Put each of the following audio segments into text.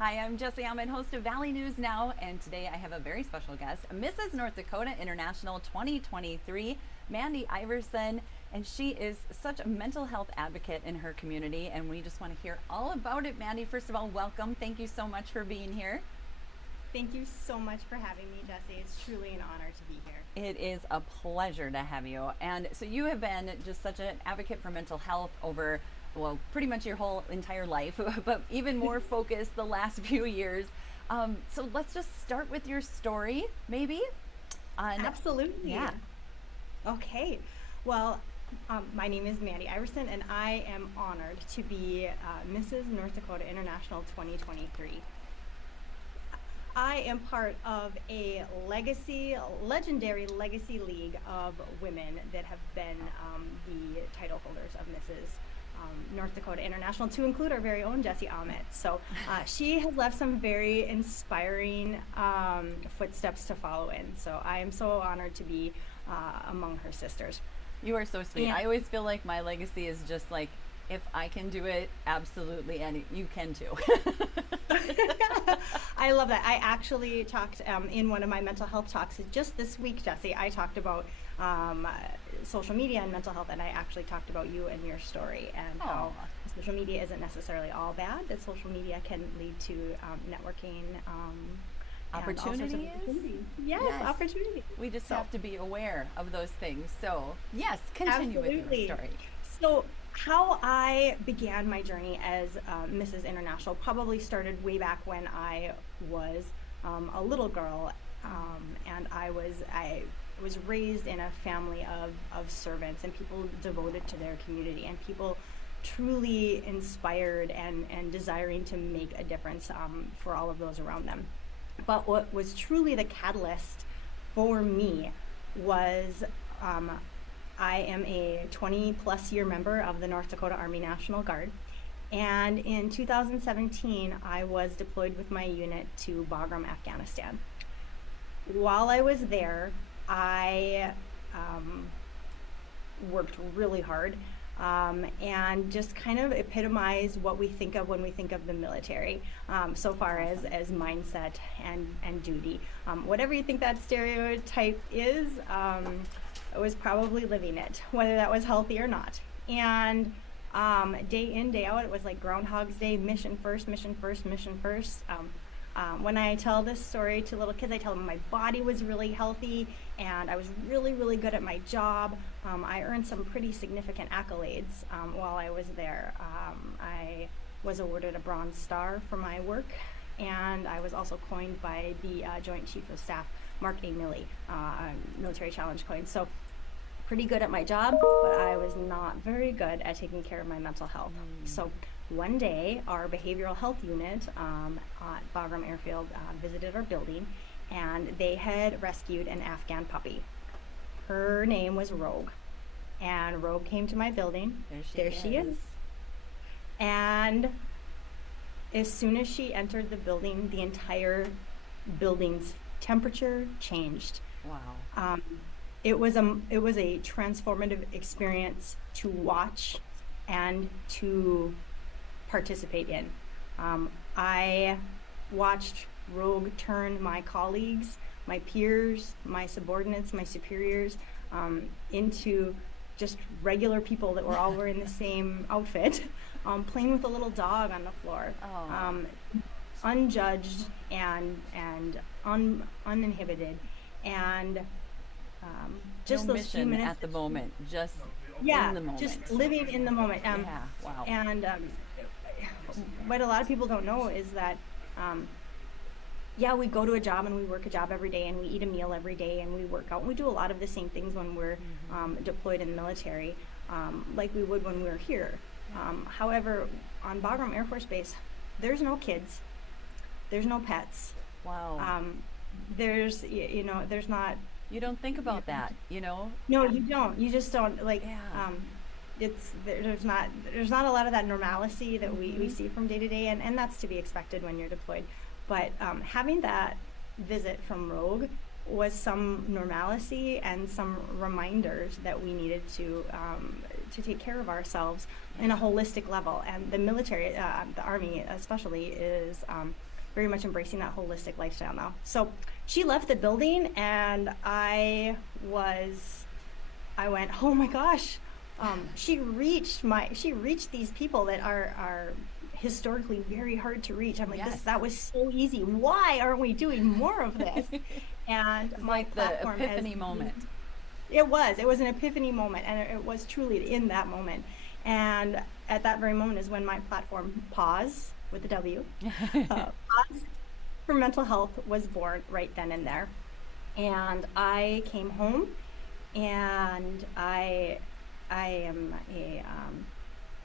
Hi, I'm Jesse Alman, host of Valley News Now, and today I have a very special guest, Mrs. North Dakota International 2023, Mandy Iverson, and she is such a mental health advocate in her community, and we just want to hear all about it. Mandy, first of all, welcome. Thank you so much for being here. Thank you so much for having me, Jesse. It's truly an honor to be here. It is a pleasure to have you. And so you have been just such an advocate for mental health over, well, pretty much your whole entire life, but even more focused the last few years. So let's just start with your story, maybe. On Absolutely. Yeah. Okay. Well, my name is Mandy Iverson, and I am honored to be Mrs. North Dakota International 2023. I am part of a legendary legacy league of women that have been the title holders of Mrs. North Dakota International, to include our very own Jessie Ahmet. So she has left some very inspiring footsteps to follow in. So I am so honored to be among her sisters. You are so sweet. And I always feel like my legacy is just like, if I can do it, absolutely, and you can too. I love that. I actually talked in one of my mental health talks just this week, Jesse. I talked about social media and mental health, and I actually talked about you and your story and how Oh, social media isn't necessarily all bad, that social media can lead to networking and all sorts of opportunities? opportunities. Yes, Yes. opportunity. We just So, have to be aware of those things. So, yes, continue with your absolutely. story. So, how I began my journey as Mrs. International probably started way back when I was a little girl, and I was raised in a family of servants and people devoted to their community and people truly inspired and desiring to make a difference for all of those around them. But what was truly the catalyst for me was I am a 20 plus year member of the North Dakota Army National Guard. And in 2017, I was deployed with my unit to Bagram, Afghanistan. While I was there, I worked really hard and just kind of epitomize what we think of when we think of the military, so That's far awesome. as mindset and duty. Whatever you think that stereotype is, I was probably living it, whether that was healthy or not. And day in, day out, it was like Groundhog's Day, mission first, mission first, mission first. When I tell this story to little kids, I tell them my body was really healthy and I was really, really good at my job. I earned some pretty significant accolades while I was there. I was awarded a Bronze Star for my work, and I was also coined by the Joint Chief of Staff, Mark A. Milley, Military Challenge coin. So pretty good at my job, but I was not very good at taking care of my mental health. So one day, our behavioral health unit at Bagram Airfield visited our building, and they had rescued an Afghan puppy. Her name was Rogue, and Rogue came to my building. There she There she is. is. And as soon as she entered the building, the entire building's temperature changed. Wow. Um, it was a transformative experience to watch and to participate in. I watched Rogue turn my colleagues, my peers, my subordinates, my superiors into just regular people that were all wearing the same outfit, playing with a little dog on the floor, Oh, unjudged and uninhibited, and no just those few mission minutes. at the moment, just in Yeah, the just moment. living in the moment. Yeah, wow. And what a lot of people don't know is that, um, yeah, we go to a job and we work a job every day and we eat a meal every day and we work out and we do a lot of the same things when we're deployed in the military, like we would when we were here. However, on Bagram Air Force Base, there's no kids, there's no pets, Wow. um, there's not. You don't think about that, you know? No, you don't. You just don't like. Yeah. There's not a lot of that normalcy that we Hmm. see from day to day, and that's to be expected when you're deployed. But having that visit from Rogue was some normalcy and some reminders that we needed to take care of ourselves in a holistic level. And the military, the Army especially, is very much embracing that holistic lifestyle now. So she left the building, and I went, oh my gosh, she reached these people that are historically very hard to reach. I'm like, Yes. that was so easy. Why aren't we doing more of this? And It's my like the platform has- epiphany moment. It was an epiphany moment, and it was truly in that moment. And at that very moment is when my platform, Pause with the W, Pause for Mental Health, was born right then and there. And I came home, and I am a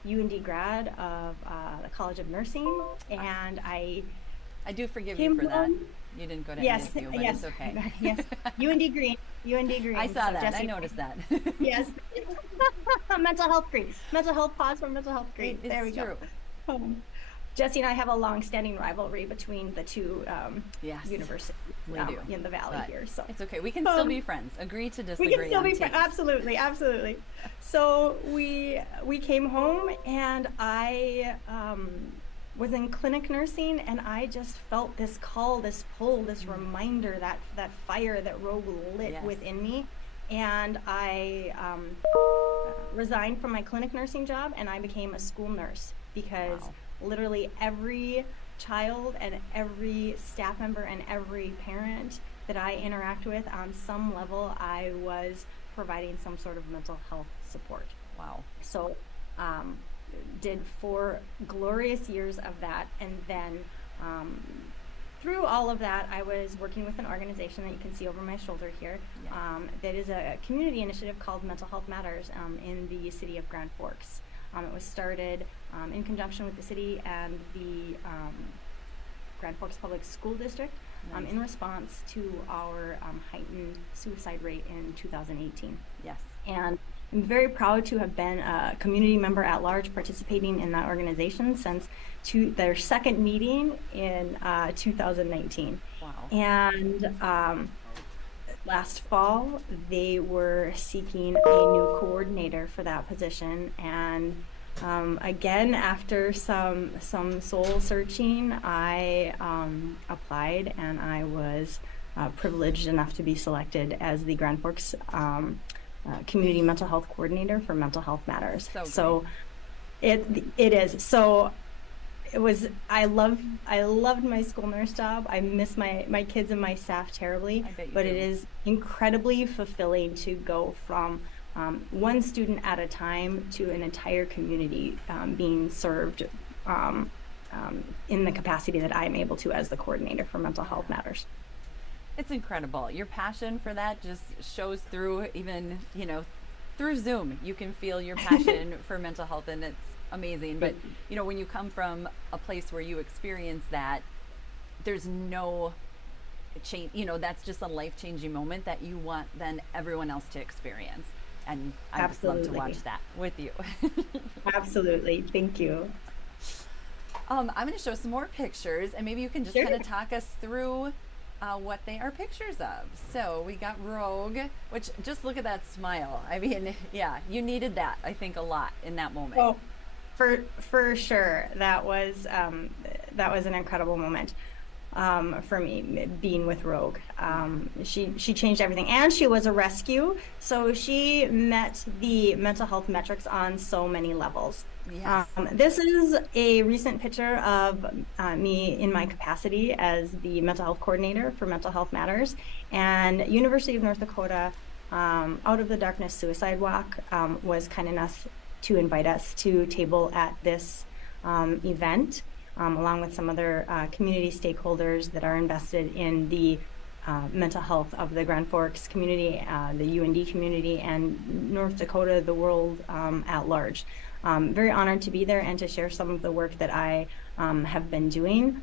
UND grad of the College of Nursing, and I I do forgive came you for that. home. You didn't go to Yes, NSU, but yes, it's okay. yes. UND Green, UND Green. I saw So that. I Jesse- noticed that. Yes. Mental health green. Mental health, Pause for Mental Health green. It's There we true. go. Jesse and I have a long-standing rivalry between the two Yes, universities we do. in the valley But here. So it's okay. We can still Um, be friends. Agree to we disagree. can still on be teams. absolutely, absolutely. So we came home, and I was in clinic nursing, and I just felt this call, this pull, this reminder, that fire that Rogue lit Yes. within me. And I resigned from my clinic nursing job, and I became a school nurse, because Wow. literally every child and every staff member and every parent that I interact with, on some level, I was providing some sort of mental health support. Wow. So did 4 glorious years of that, and then through all of that, I was working with an organization that you can see over my shoulder here. Yes. That is a community initiative called Mental Health Matters in the city of Grand Forks. It was started in conjunction with the city and the Grand Forks Public School District Nice. in response to our heightened suicide rate in 2018. Yes. And I'm very proud to have been a community member at large, participating in that organization since their second meeting in 2019. Wow. And last fall, they were seeking a new coordinator for that position. And again, after some soul searching, I applied, and I was privileged enough to be selected as the Grand Forks Community Mental Health Coordinator for Mental Health Matters. So it is. So it was, I loved my school nurse job. I miss my kids and my staff terribly, I bet you but do. it is incredibly fulfilling to go from one student at a time to an entire community being served in the capacity that I'm able to as the coordinator for Mental Health Matters. It's incredible. Your passion for that just shows through, even, through Zoom. You can feel your passion for mental health, and it's amazing. But, when you come from a place where you experience that, there's no change, that's just a life-changing moment that you want then everyone else to experience. And I just love to Absolutely. watch that with you. Absolutely. Thank you. I'm going to show some more pictures, and maybe you can just Sure. kind of talk us through what they are pictures of. So we got Rogue, which, just look at that smile. I mean, yeah, you needed that, I think, a lot in that moment. Oh, for sure. That was an incredible moment for me, being with Rogue. She changed everything, and she was a rescue, so she met the mental health metrics on so many levels. Yes. This is a recent picture of me in my capacity as the mental health coordinator for Mental Health Matters, and University of North Dakota Out of the Darkness Suicide Walk was kind enough to invite us to table at this event, along with some other community stakeholders that are invested in the mental health of the Grand Forks community, the UND community, and North Dakota, the world at large. Very honored to be there and to share some of the work that I have been doing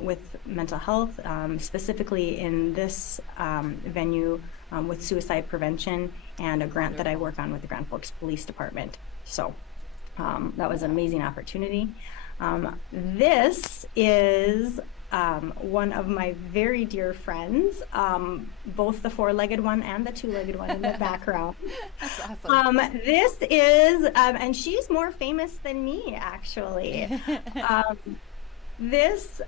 with mental health, specifically in this venue with suicide prevention, and a grant that I work on with the Grand Forks Police Department. So that was an amazing opportunity. This is one of my very dear friends, both the four-legged one and the two-legged one in the background. That's awesome. This is, and she's more famous than me, actually. Um, this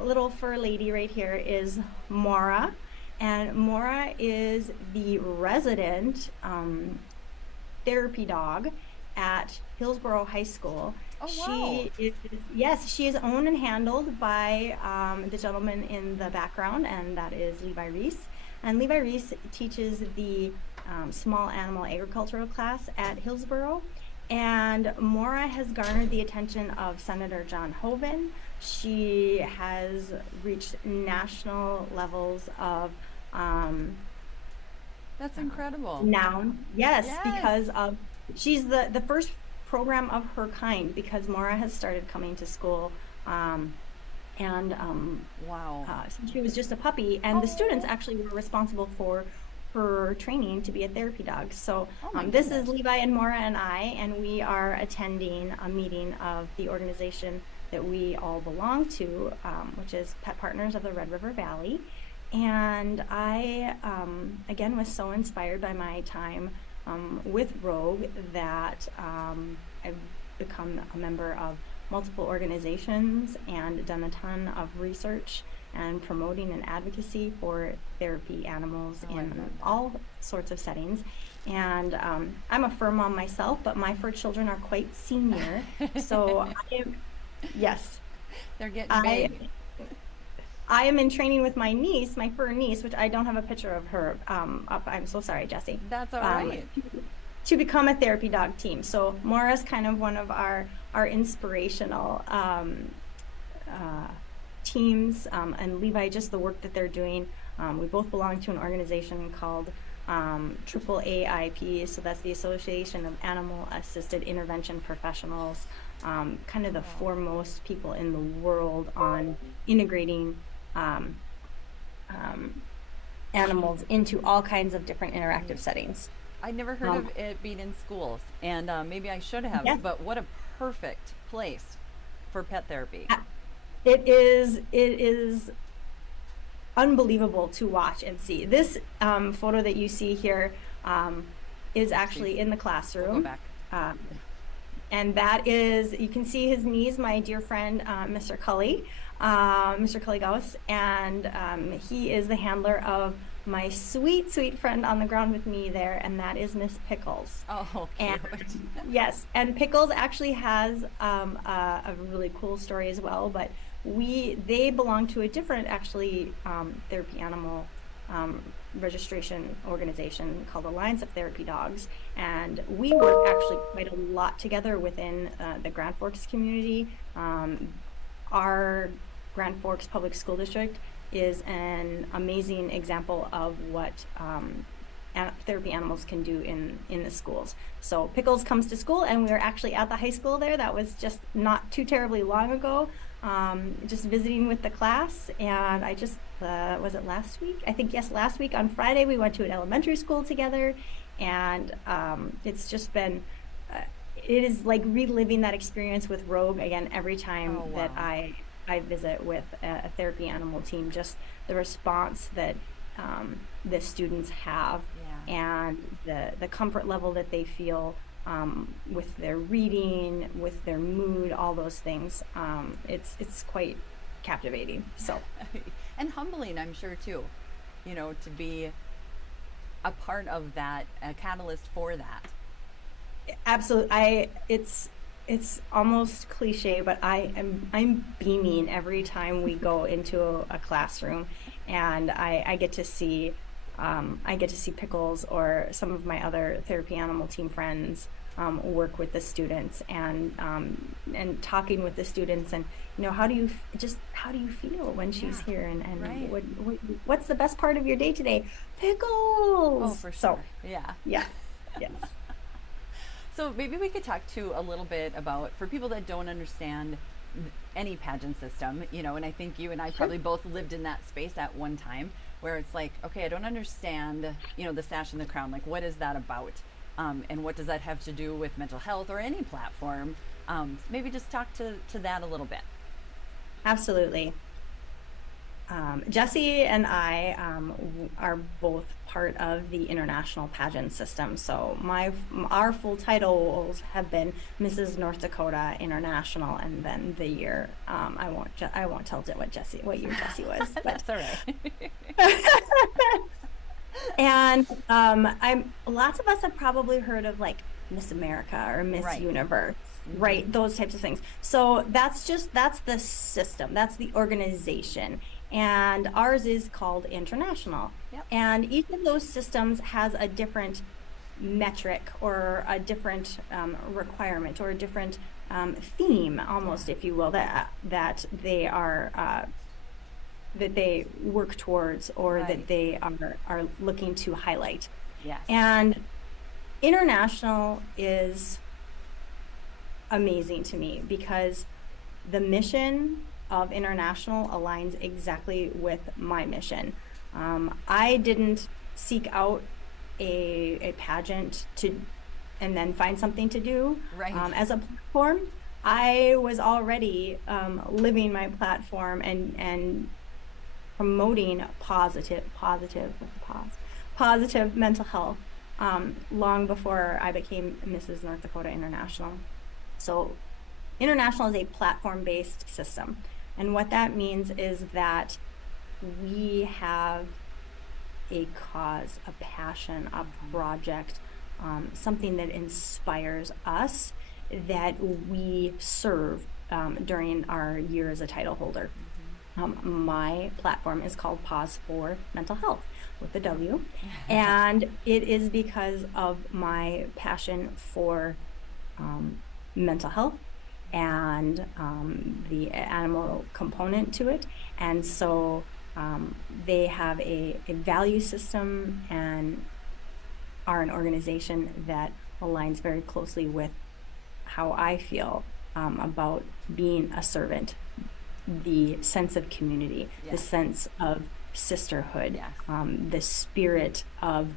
little fur lady right here is Mora, and Mora is the resident therapy dog at Hillsborough High School. Oh, wow. Yes, she is owned and handled by the gentleman in the background, and that is Levi Reese. And Levi Reese teaches the small animal agricultural class at Hillsborough. And Mora has garnered the attention of Senator John Hoeven. She has reached national levels of That's incredible. noun. Yes, Yes. because of she's the first program of her kind, because Mora has started coming to school and Wow. since she was just a puppy, and the students Oh, actually were responsible for her training to be a therapy dog. So oh my this is goodness. Levi and Mora and I, and we are attending a meeting of the organization that we all belong to, which is Pet Partners of the Red River Valley. And I, again, was so inspired by my time with Rogue that I've become a member of multiple organizations and done a ton of research and promoting and advocacy for therapy animals Oh, I love in that. all sorts of settings. And I'm a fur mom myself, but my fur children are quite senior. So I am, yes, They're getting I big. I am in training with my niece, my fur niece, which I don't have a picture of her up. I'm so sorry, Jesse. That's all Um, right. to become a therapy dog team. So Mora's kind of one of our inspirational teams, and Levi, just the work that they're doing. We both belong to an organization called Triple AIP, so that's the Association of Animal Assisted Intervention Professionals, kind of the Wow. foremost people in the world on integrating um, um, animals into all kinds of different interactive settings. I never heard Um, of it being in schools, and maybe I should have, yes, but what a perfect place for pet therapy. it is unbelievable to watch and see. This photo that you see here is Please, actually in the we'll go classroom. back. Uh, and that is, you can see his knees, my dear friend, Mr. Cully Gauss, and he is the handler of my sweet, sweet friend on the ground with me there, and that is Miss Pickles. Oh, And cute. yes, and Pickles actually has a really cool story as well, but they belong to a different actually therapy animal um, registration organization called Alliance of Therapy Dogs, and we work actually quite a lot together within the Grand Forks community. Our Grand Forks Public School District is an amazing example of what therapy animals can do in the schools. So Pickles comes to school, and we were actually at the high school there. That was just not too terribly long ago. Just visiting with the class, and I just was it last week? I think yes, last week on Friday we went to an elementary school together, and it's just been. It is like reliving that experience with Rogue again every time Oh, that wow. I visit with a therapy animal team. Just the response that the students have, Yeah. and the comfort level that they feel with their reading, with their mood, all those things. It's quite captivating. So And humbling, I'm sure, too, to be a part of that, a catalyst for that. absolutely, it's almost cliche, but I'm beaming every time we go into a classroom, and I get to see Pickles or some of my other therapy animal team friends work with the students, and talking with the students, and how do you feel when she's Yeah, here, and right. what's the best part of your day today? Oh, Pickles. for So sure. Yeah. yeah, yes. So maybe we could talk too a little bit about, for people that don't understand any pageant system, and I think you and I Sure. probably both lived in that space at one time, where it's like, okay, I don't understand, the sash and the crown. Like, what is that about? And what does that have to do with mental health or any platform? Maybe just talk to that a little bit. Absolutely. Jesse and I are both part of the international pageant system. So our full titles have been Mrs. North Dakota International, and then the year I won't tell what year Jesse was, but That's all right. and I'm lots of us have probably heard of like Miss America or Miss Right. Universe, right? Those types of things. So that's the system, that's the organization. And ours is called international. Yep. And each of those systems has a different metric or a different requirement or a different theme, almost, if you will, that they are that they work towards or Right. that they are looking to highlight. Yes. And international is amazing to me because the mission of international aligns exactly with my mission. I didn't seek out a pageant and then find something to do. Right. As a platform, I was already living my platform and promoting positive mental health long before I became Mrs. North Dakota International. So international is a platform-based system. And what that means is that we have a cause, a passion, a project, something that inspires us that we serve during our year as a title holder. My platform is called Pause for Mental Health with a W, and it is because of my passion for mental health and the animal component to it. And so they have a value system and are an organization that aligns very closely with how I feel about being a servant, the sense of community, the Yes. sense of sisterhood, Yes. the spirit of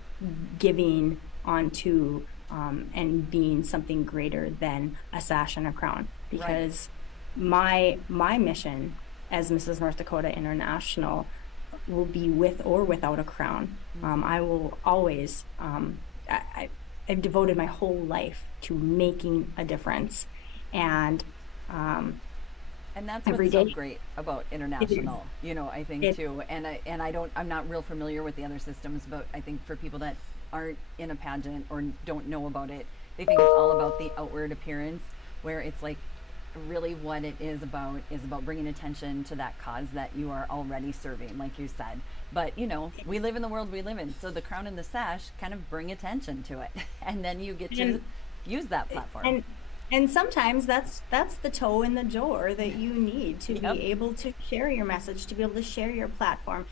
giving onto and being something greater than a sash and a crown. Because my mission as Mrs. North Dakota International will be with or without a crown. I will always, I've devoted my whole life to making a difference. And And that's every what's so day. great about international, you know, I think It- too. I'm not real familiar with the other systems, but I think for people that aren't in a pageant or don't know about it, they think it's all about the outward appearance, where it's like really what it is about bringing attention to that cause that you are already serving, like you said. But you know, we live in the world we live in, so the crown and the sash kind of bring attention to it, and then you get to And- use that platform. And sometimes that's the toe in the door that you need to Yep. be able to share your message, to be able to share your platform,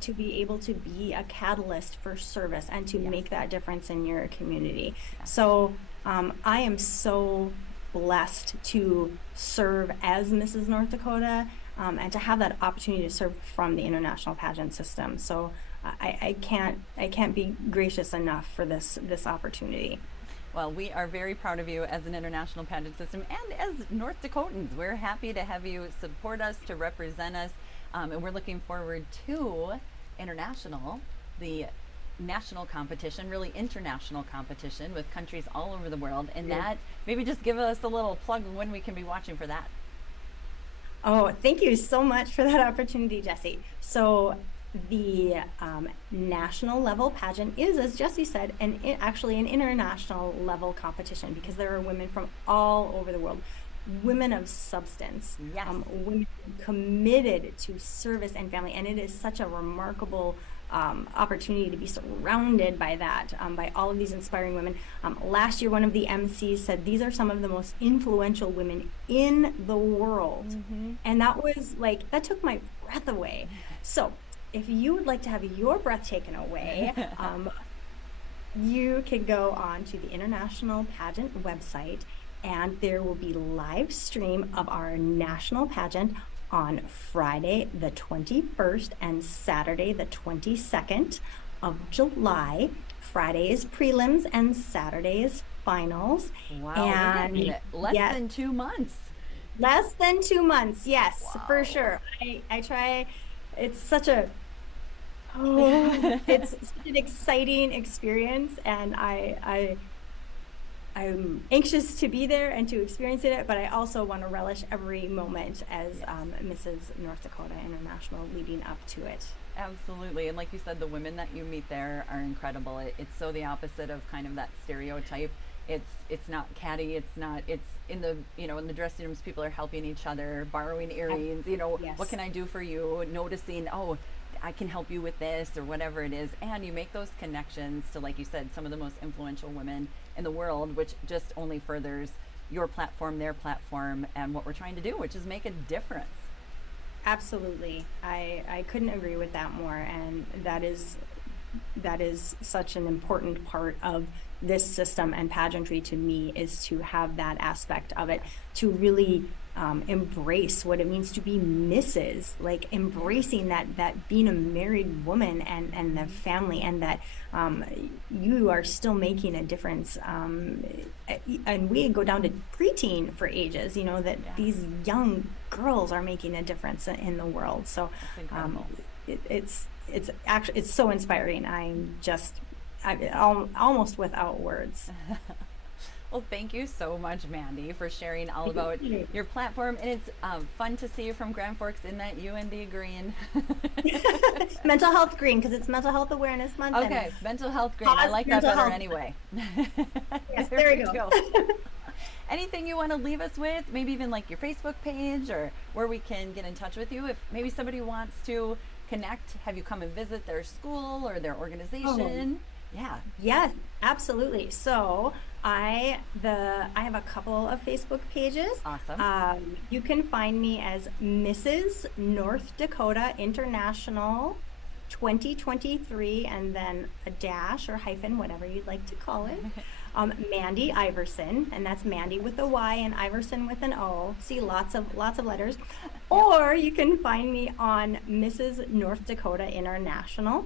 to be able to be a catalyst for service and to Yes. make that difference in your community. So I am so blessed to serve as Mrs. North Dakota and to have that opportunity to serve from the international pageant system. So I can't be gracious enough for this opportunity. Well, we are very proud of you as an international pageant system and as North Dakotans. We're happy to have you support us, to represent us, and we're looking forward to international, the national competition, really international competition with countries all over the world. And that, maybe just give us a little plug when we can be watching for that. Oh, thank you so much for that opportunity, Jesse. So the national level pageant is, as Jesse said, actually an international level competition because there are women from all over the world, women of substance, Yes. women committed to service and family, and it is such a remarkable opportunity to be surrounded by that, by all of these inspiring women. Last year, one of the MCs said these are some of the most influential women in the world. And that was like, that took my breath away. So if you would like to have your breath taken away, you can go on to the International Pageant website, and there will be live stream of our national pageant on Friday the 21st and Saturday the 22nd of July. Friday is prelims and Saturday is finals. Wow, And we're getting it. Less yes. than 2 months. Less than 2 months, yes, Wow. for sure. I try it's such a oh, it's such an exciting experience, and I'm anxious to be there and to experience it, but I also want to relish every moment as Yes. Mrs. North Dakota International leading up to it. Absolutely. And like you said, the women that you meet there are incredible. It's so the opposite of kind of that stereotype. It's not catty. It's not. It's in the in the dressing rooms, people are helping each other, borrowing earrings. Yes. What can I do for you? Noticing, oh, I can help you with this or whatever it is, and you make those connections to, like you said, some of the most influential women in the world, which just only furthers your platform, their platform, and what we're trying to do, which is make a difference. Absolutely. I couldn't agree with that more. And that is such an important part of this system and pageantry to me, is to have that aspect of it, to really embrace what it means to be Mrs. Like embracing that being a married woman and the family, and that you are still making a difference. And we go down to preteen for ages, that Yeah. these young girls are making a difference in the world. So That's incredible. it's actually, it's so inspiring. Almost without words. Well, thank you so much, Mandy, for sharing all about your platform. And it's fun to see you from Grand Forks in that UND green. Mental health green, because it's Mental Health Awareness Month. and Okay, mental health green. I Cause like that mental better health. anyway. Yes, there we go. Anything you want to leave us with? Maybe even like your Facebook page, or where we can get in touch with you if maybe somebody wants to connect, have you come and visit their school or their organization. Yeah. Yes, absolutely. So I have a couple of Facebook pages. Awesome. You can find me as Mrs. North Dakota International 2023, and then a dash or hyphen, whatever you'd like to call it. Mandy Iverson, and that's Mandy with a Y and Iverson with an O. See, lots of letters. Or you can find me on Mrs. North Dakota International.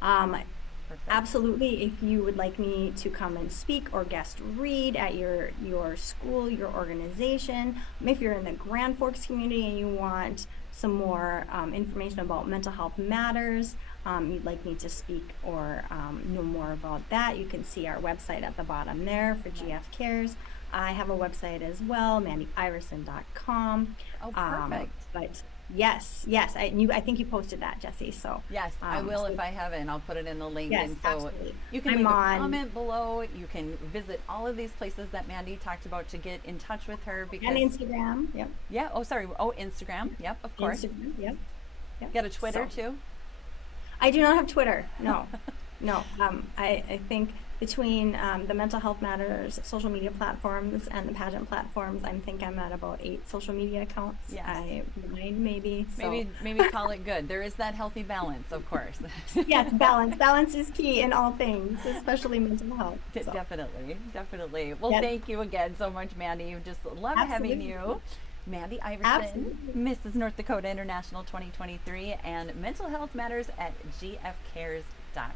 Perfect. Absolutely. If you would like me to come and speak or guest read at your school, your organization, if you're in the Grand Forks community and you want some more information about mental health matters, you'd like me to speak or know more about that, you can see our website at the bottom there for GF Cares. I have a website as well, mandyiverson.com. Oh, perfect. But yes, I think you posted that, Jesse. So Yes, I will if I haven't. I'll put it in the link. Yes, And so absolutely. you can I'm leave a on- comment below. You can visit all of these places that Mandy talked about to get in touch with her. Because and Instagram. Yep. yeah. Oh, sorry. Oh, Instagram. Yep, of course. Instagram. Yep. Got a Twitter So- too. I do not have Twitter. No, no. I think between the Mental Health Matters social media platforms and the pageant platforms, I think I'm at about 8 social media accounts. Yes. 9 maybe. So. Maybe call it good. There is that healthy balance, of course. Yes, balance. Balance is key in all things, especially mental health. So. Definitely. Well, Yes. thank you again so much, Mandy. You just love having Absolutely. you. Mandy Iverson, Absolutely. Mrs. North Dakota International 2023, and Mental Health Matters at gfcares.com.